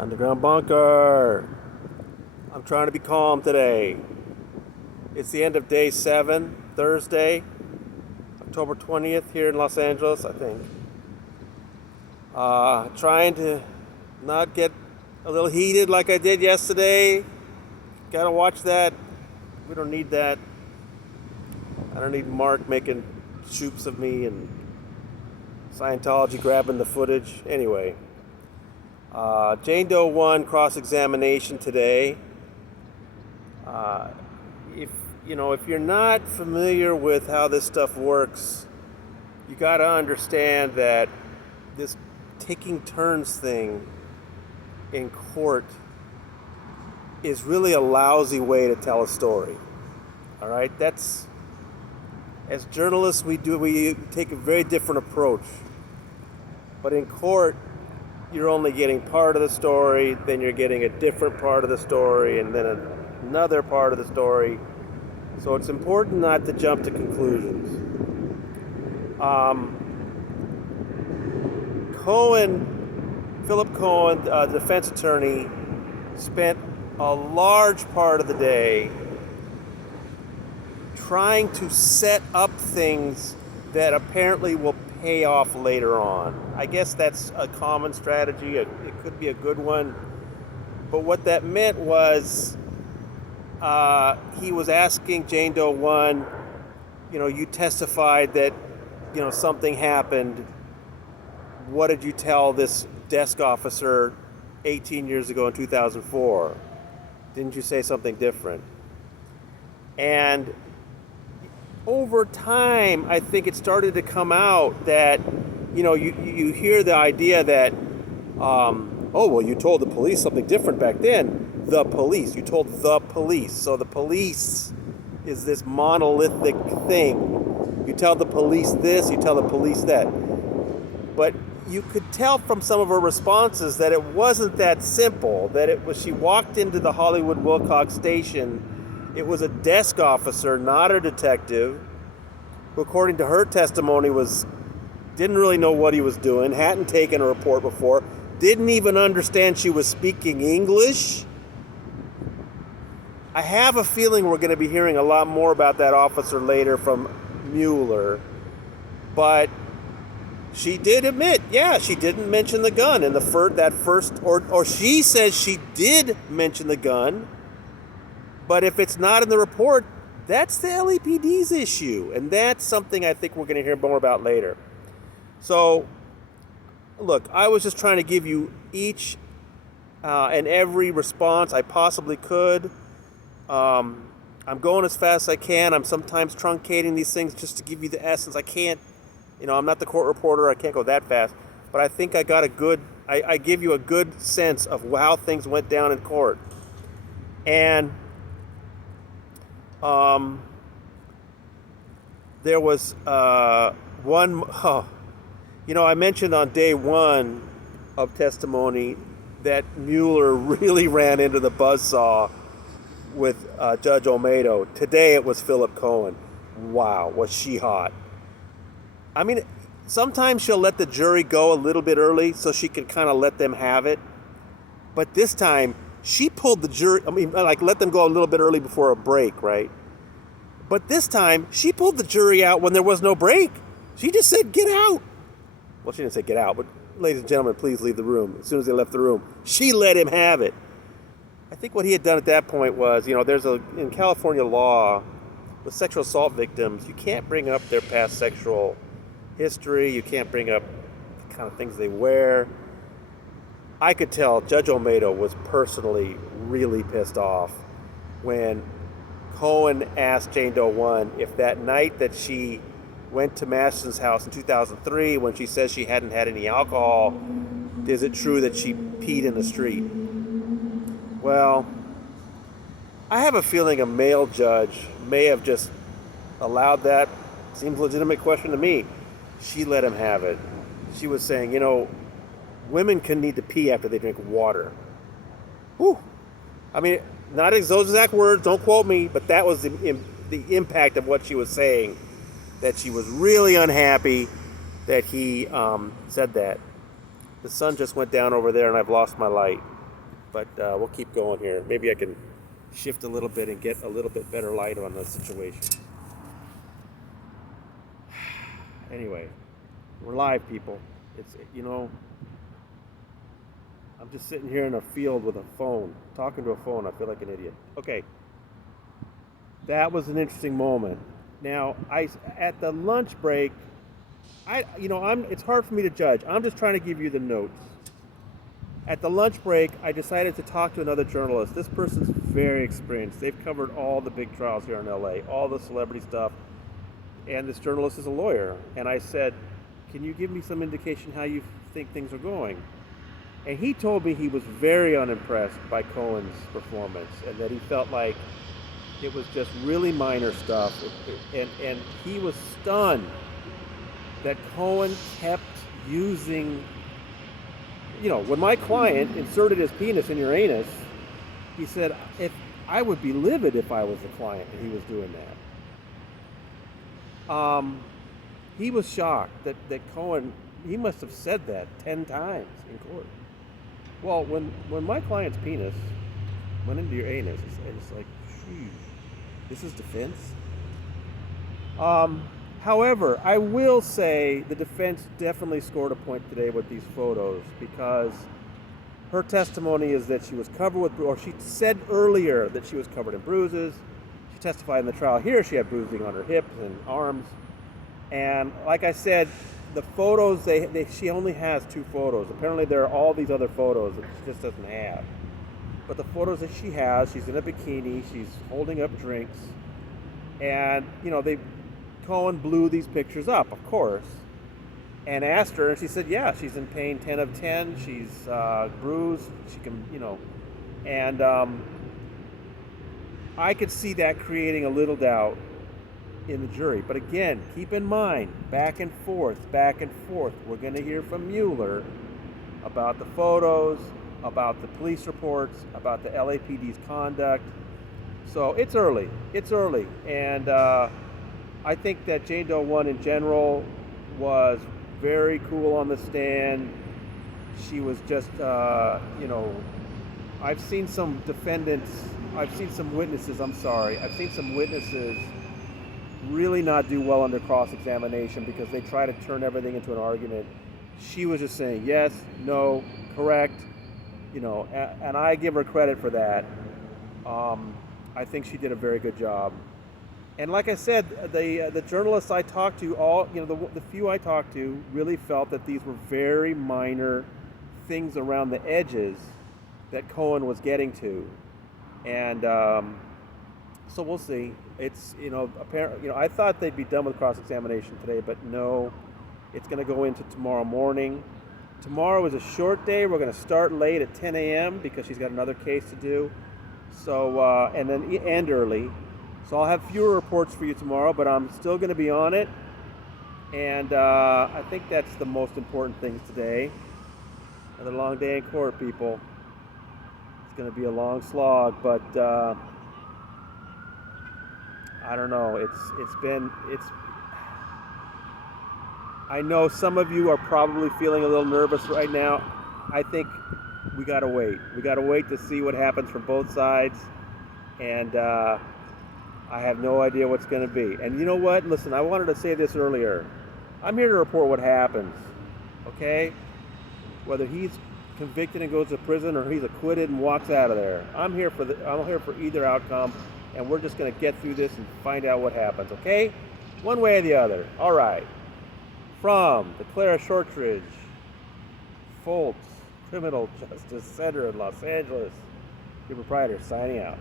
Underground bunker. I'm trying to be calm today. It's the end of day 7, Thursday, October 20th here in Los Angeles, I think. Trying to not get a little heated like I did yesterday. Gotta watch that. We don't need that. I don't need Mark making shoops of me and Scientology grabbing the footage. Anyway, Jane Doe 1 cross-examination today. If you're not familiar with how this stuff works, you got to understand that this taking turns thing in court is really a lousy way to tell a story. All right, that's, as journalists, we take a very different approach. But in court, you're only getting part of the story, then you're getting a different part of the story, and then another part of the story. So it's important not to jump to conclusions. Philip Cohen, the defense attorney, spent a large part of the day trying to set up things that apparently will pay off later on. I guess that's a common strategy. It could be a good one. But what that meant was he was asking Jane Doe 1, you testified that, something happened. What did you tell this desk officer 18 years ago in 2004? Didn't you say something different? And over time, I think it started to come out that, you hear the idea that, you told the police something different back then. The police. You told the police. So the police is this monolithic thing. You tell the police this, you tell the police that. But you could tell from some of her responses that it wasn't that simple, she walked into the Hollywood Wilcox station. It was a desk officer, not a detective, who according to her testimony didn't really know what he was doing, hadn't taken a report before, didn't even understand she was speaking English. I have a feeling we're going to be hearing a lot more about that officer later from Mueller, but she did admit, she didn't mention the gun in or she says she did mention the gun, but if it's not in the report, that's the LAPD's issue, and that's something I think we're going to hear more about later. So, look, I was just trying to give you each and every response I possibly could. I'm going as fast as I can. I'm sometimes truncating these things just to give you the essence. I can't, I'm not the court reporter. I can't go that fast. But I think I got I give you a good sense of how things went down in court. And there was one, I mentioned on day 1 of testimony that Mueller really ran into the buzzsaw with Judge Olmedo. Today it was Philip Cohen. Wow, was she hot. I mean, sometimes she'll let the jury go a little bit early so she can kind of let them have it. But this time, she pulled the jury, let them go a little bit early before a break, right? But this time, she pulled the jury out when there was no break. She just said, get out. Well, she didn't say get out, but ladies and gentlemen, please leave the room. As soon as they left the room, she let him have it. I think what he had done at that point was, in California law, with sexual assault victims, you can't bring up their past sexual history. You can't bring up the kind of things they wear. I could tell Judge Olmedo was personally really pissed off when Cohen asked Jane Doe 1 if that night that she went to Masterson's house in 2003, when she says she hadn't had any alcohol, is it true that she peed in the street? Well, I have a feeling a male judge may have just allowed that. Seems a legitimate question to me. She let him have it. She was saying, women can need to pee after they drink water. Whew. I mean, not those exact words, don't quote me, but that was the impact of what she was saying, that she was really unhappy that he said that. The sun just went down over there and I've lost my light. But we'll keep going here. Maybe I can shift a little bit and get a little bit better light on the situation. Anyway, we're live, people. It's, I'm just sitting here in a field with a phone, talking to a phone. I feel like an idiot. Okay, that was an interesting moment. Now, at the lunch break, it's hard for me to judge. I'm just trying to give you the notes. At the lunch break, I decided to talk to another journalist. This person's very experienced. They've covered all the big trials here in LA, all the celebrity stuff. And this journalist is a lawyer. And I said, can you give me some indication how you think things are going? And he told me he was very unimpressed by Cohen's performance and that he felt like it was just really minor stuff. And he was stunned that Cohen kept using, when my client inserted his penis in your anus, he said, if I would be livid if I was the client and he was doing that. He was shocked that Cohen, he must have said that 10 times in court. Well, when my client's penis went into your anus, it's like, geez, this is defense? However, I will say the defense definitely scored a point today with these photos because her testimony is that she was covered with, or she said earlier that she was covered in bruises. She testified in the trial here she had bruising on her hips and arms. And like I said, the photos, she only has 2 photos. Apparently there are all these other photos that she just doesn't have. But the photos that she has, she's in a bikini, she's holding up drinks. And, Cohen blew these pictures up, of course, and asked her, and she said, yeah, she's in pain 10 of 10, she's bruised, she can, and I could see that creating a little doubt in the jury. But again, keep in mind, back and forth, we're going to hear from Mueller about the photos, about the police reports, about the LAPD's conduct. So it's early, and I think that Jane Doe 1 in general was very cool on the stand. She was just, I've seen some witnesses really not do well under cross-examination because they try to turn everything into an argument. She was just saying yes, no, correct, and I give her credit for that. I think she did a very good job. And like I said, the journalists I talked to, the few I talked to, really felt that these were very minor things around the edges that Cohen was getting to, and so we'll see. It's apparently, I thought they'd be done with cross-examination today, but no, it's going to go into tomorrow morning. Tomorrow is a short day. We're going to start late at 10 a.m. because she's got another case to do. So and then end early. So I'll have fewer reports for you tomorrow, but I'm still going to be on it. And I think that's the most important things today. Another long day in court, people. It's going to be a long slog, but I don't know. I know some of you are probably feeling a little nervous right now. I think we got to wait. We got to wait to see what happens from both sides. And I have no idea what's going to be. And you know what? Listen, I wanted to say this earlier. I'm here to report what happens, okay? Whether he's convicted and goes to prison or he's acquitted and walks out of there. I'm here for either outcome, and we're just going to get through this and find out what happens, okay? One way or the other. All right. From the Clara Shortridge Foltz Criminal Justice Center in Los Angeles, your proprietor signing out.